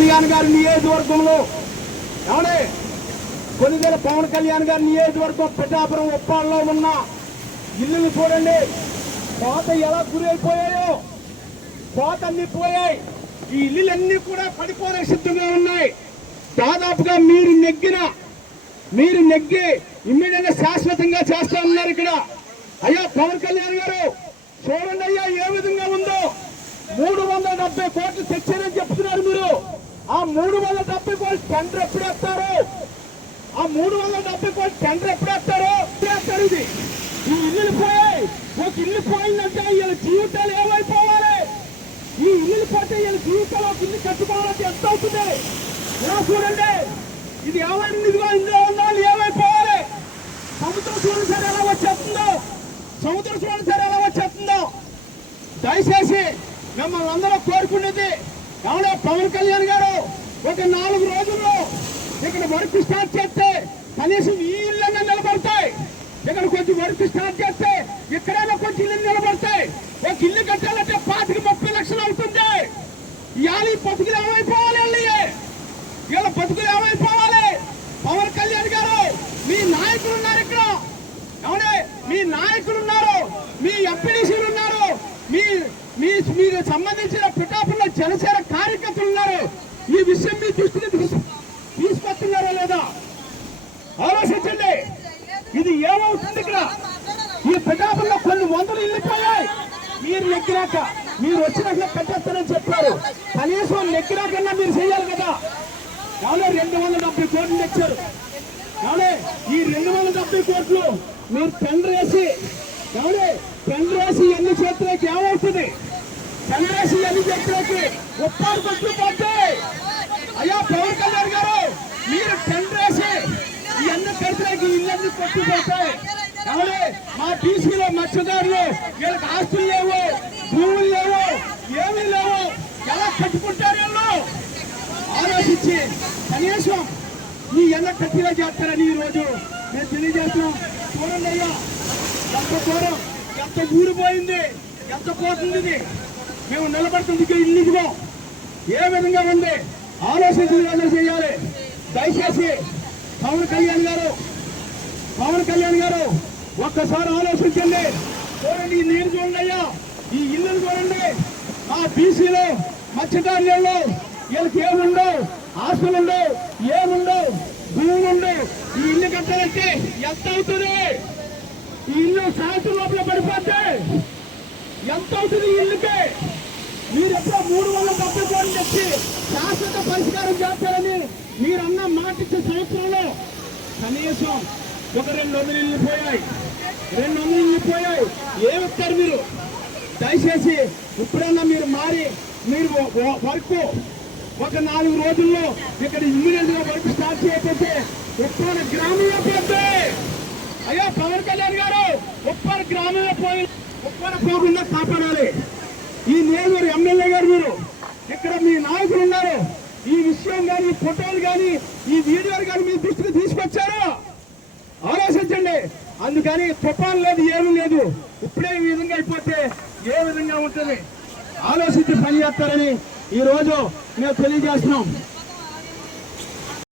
కళ్యాణ్ గారి నియోజకవర్గంలో ఏమండే? కొన్నిదేల పవన్ కళ్యాణ్ గారి నియోజకవర్గం పిఠాపురం ఉప్పాల్లో ఉన్న ఇల్లులు చూడండి. కోత ఎలా గురైపోయాయో కోత అన్ని పోయాయి. ఈ ఇల్లులన్నీ కూడా పడిపోలే సిద్ధంగా ఉన్నాయి. దాదాపుగా మీరు నెగ్గిన మీరు నెగ్గి ఇమ్మీడియట్గా శాశ్వతంగా చేస్తా ఉన్నారు ఇక్కడ. అయ్యా పవన్ కళ్యాణ్ గారు చూడండి అయ్యా ఏ విధంగా ఉందో. మూడు వందల డెబ్బై కోట్లు ఆ మూడు వందల డెబ్బై కోట్లు టెండర్ ఎప్పుడు వేస్తారు? ఆ మూడు వందల డెబ్బై కోట్లు టెండర్ ఎప్పుడు వేస్తారు? వేస్తారు ఇది? ఈ ఇల్లులు పోయాయి. ఒక ఇల్లు పోయిందంటే వీళ్ళ జీవితాలు ఏమైపోవాలి? ఈ ఇల్లు పోతే వీళ్ళ జీవితంలో ఒక ఇల్లు కట్టుకోవాలంటే ఎంత అవుతుంది? ఇలా చూడండి ఇది ఏమైంది? ఇదిగో ఇందులో ఉన్న వాళ్ళు ఏమైపోవాలి? సముద్రం చూడండి సార్ ఎలా వచ్చేస్తుందో? సముద్రం చూడండి సార్ ఎలా వచ్చేస్తుందో? దయచేసి మిమ్మల్ని అందరూ కోరుకునేది ఎవరో పవన్ కళ్యాణ్ గారు? ఒక నాలుగు రోజుల్లో ఇక్కడ వర్క్ స్టార్ట్ చేస్తే కనీసం ఈ ఇళ్ళన్నా నిలబడతాయి. ఇక్కడ కొంచెం వర్క్ స్టార్ట్ చేస్తే ఇక్కడైనా కొంచెం ఇల్లు నిలబడతాయి. ఒక ఇల్లు కట్టాలంటే పాతిక ముప్పై లక్షలు అవుతుంది. ఇవాళ బతుకులు ఏమైపోవాలి వీళ్ళవి? వీళ్ళ బతుకులు ఏమైపోవాలి? పవన్ కళ్యాణ్ గారు మీ నాయకులు ఉన్నారు ఇక్కడ. అవునే మీ నాయకులు ఉన్నారు. మీ ఎంపీడీసీలు ఉన్నారు. మీ మీ మీకు సంబంధించిన పిఠాపుల్లో జనసేన కార్యకర్తలు ఉన్నారు. ఈ విషయం మీ దృష్టిని తీసుకొస్తున్నారా లేదా? ఆలోచించండి. ఇది ఏమవుతుంది ఇక్కడ? ఈ పిఠాపుల్లో కొన్ని వందలు ఇల్లిపోయాయి. మీరు నెగ్గిరాక మీరు వచ్చినాక కట్టేస్తారని చెప్పారు. కనీసం నెగ్గిరాకన్నా మీరు చేయాలి కదా. ఎవరో రెండు వందల డెబ్బై కోట్లు తెచ్చారు. ఎవరే ఈ రెండు వందల డెబ్బై కోట్లు మీరు టెండర్ వేసి ఎవరే టెండర్ వేసి ఎన్ని చేతులకి ఏమవుతుంది? టెండర్ వేసి ఎన్ని చేతులకి ఉప్పారు కొట్లు అయ్యా పవన్ కళ్యాణ్ గారు మీరు టెండర్ వేసి ఈ అన్ని ఖర్చులకి ఇళ్ళన్ని కొట్టుకుపోతాయి ఎవరే మా బీసీలో మత్స్యదారులు వీళ్ళకి ఆస్తులు లేవు భూములు లేవు ఏమీ లేవు. ఎలా కట్టుకుంటారు వీళ్ళు? ఆలోచించి కనీసం ఈ ఎన్న కట్టిలా చేస్తారని ఈ రోజు మేము తెలియజేస్తున్నాం. చూడండి అయ్యా ఎంత దూరం ఎంత ఊరిపోయింది ఎంత పోతుంది మేము నిలబడుతుంది ఇల్లు ఏ విధంగా ఉంది? ఆలోచించి చేయాలి. దయచేసి పవన్ కళ్యాణ్ గారు పవన్ కళ్యాణ్ గారు ఒక్కసారి ఆలోచించండి. చూడండి ఈ నీరు చూడండి అయ్యా ఈ ఇల్లు చూడండి. ఆ బీసీలో మత్స్యకారులు వీళ్ళకి ఏముండవు? ఆస్తులుండవు ఏముండవు? భూములుండవు ఈ ఇల్లు కట్టాలంటే ఎంత అవుతుంది? ఈ ఇల్లు సాయంత్రం లోపల పడిపోతే ఎంత అవుతుంది ఈ మీరు ఎప్పుడో మూడు వందల డెబ్బై కోట్లు తెచ్చి శాశ్వత పరిష్కారం చేస్తారని మీరన్న మాట ఇచ్చే సంవత్సరంలో కనీసం ఒక రెండు వందలు ఇల్లు పోయాయి. రెండు వందలు ఇల్లు పోయాయి. ఏమిస్తారు మీరు? దయచేసి ఇప్పుడన్నా మీరు మారి మీరు వర్క్ ఒక నాలుగు రోజుల్లో ఇక్కడ ఇమ్మీడియట్గా వర్క్ స్టార్ట్ చేయకపోతే ఉప్పాడ గ్రామంలో పోతే. అయ్యో పవన్ కళ్యాణ్ గారు ఉప్పాడ గ్రామంలో పోయి ఉప్పాడ పోకుండా కాపాడాలి ఈ నియోజకవర్గ ఎమ్మెల్యే గారు మీరు ఇక్కడ మీ నాయకులు ఉన్నారు ఈ విషయం కానీ ఈ ఫోటోలు కానీ ఈ కానీ మీ దృష్టికి తీసుకొచ్చారో. ఆలోచించండి. అందుకని తుఫాన్ లేదు ఏమీ లేదు. ఇప్పుడే ఈ విధంగా అయిపోతే ఏ విధంగా ఉంటుంది? ఆలోచించి పని చేస్తారని ఈ రోజు మేము తెలియజేస్తున్నాం.